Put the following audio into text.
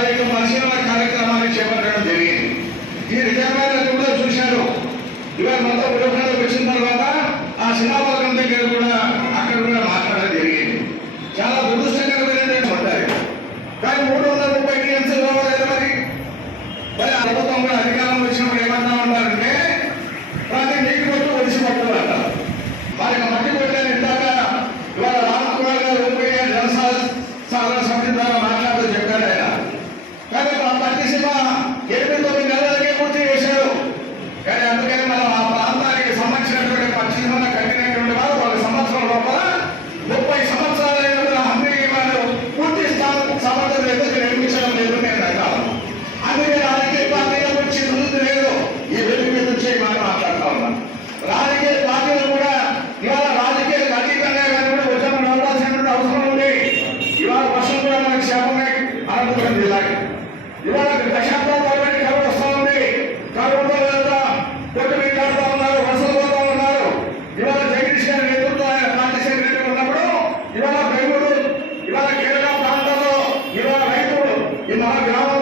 స్థాయిలో పరిశీలన కార్యక్రమాన్ని చేపట్టడం జరిగింది. ఈ రిజర్వాయర్లు కూడా చూశారు. ఇవాళ మొత్తం విరోధంలోకి వచ్చిన తర్వాత ఆ శిలాఫలకం దగ్గర కూడా అక్కడ కూడా మాట్లాడడం జరిగింది. చాలా దురదృష్టకరమైన ఉంటాయి. కానీ 330 టీఎంసీలు రావలేదు. మరి ప్రభుత్వం కూడా అధికారం వచ్చినప్పుడు ఏమన్నా ఉన్నారంటే ప్రతి నీటి కొట్టు ఒడిసి పట్టులు అంటారు. వారికి మట్టి కొట్టాను. ఇందాక ఇవాళ రామకుమార్ గారు జలసాధన సమితి ద్వారా మాట్లాడుతూ చెప్పారు ఆయన. కానీ ఆ పట్టిసీమ 8-9 నెలలకే పూర్తి చేశారు. కానీ అందుకని మనం ఆ ప్రాంతానికి సంబంధించినటువంటి పట్టిసీమ కట్టినటువంటి వారు 1 సంవత్సరం లోపల 30 సంవత్సరాలైన అందరికీ వారు పూర్తి సమర్థత ఎందుకు నిర్మించడం లేదు నేను అంటాను. అందుకే రాజకీయ పార్టీల గురించి ముందు లేదు. ఈ వేదిక మీద నుంచి మనం మాట్లాడుతూ ఉన్నాం. రాజకీయ పార్టీలు కూడా ఇవాళ రాజకీయాలకు అతీతంగా కూడా ఉద్యమం నడవాల్సినటువంటి అవసరం ఉంది. ఇవాళ వర్షం కూడా మనకి శాపమే అనంతపురం జిల్లాకి. ఇవాళ దశాబ్దాల తరబడి కరువు వస్తూ ఉంది. కరువుతో కొట్టు మీట్లాడుతూ ఉన్నారు, వర్షాలు పోతూ ఉన్నారు. ఇవాళ జగదీష్ గారి నేతృత్వం ఆయన పార్టీ సెక్రటరీ ఉన్నప్పుడు ఇవాళ బెంగళూరు, ఇవాళ కేరళ ప్రాంతాల్లో ఇవాళ రైతులు ఈ మన గ్రామంలో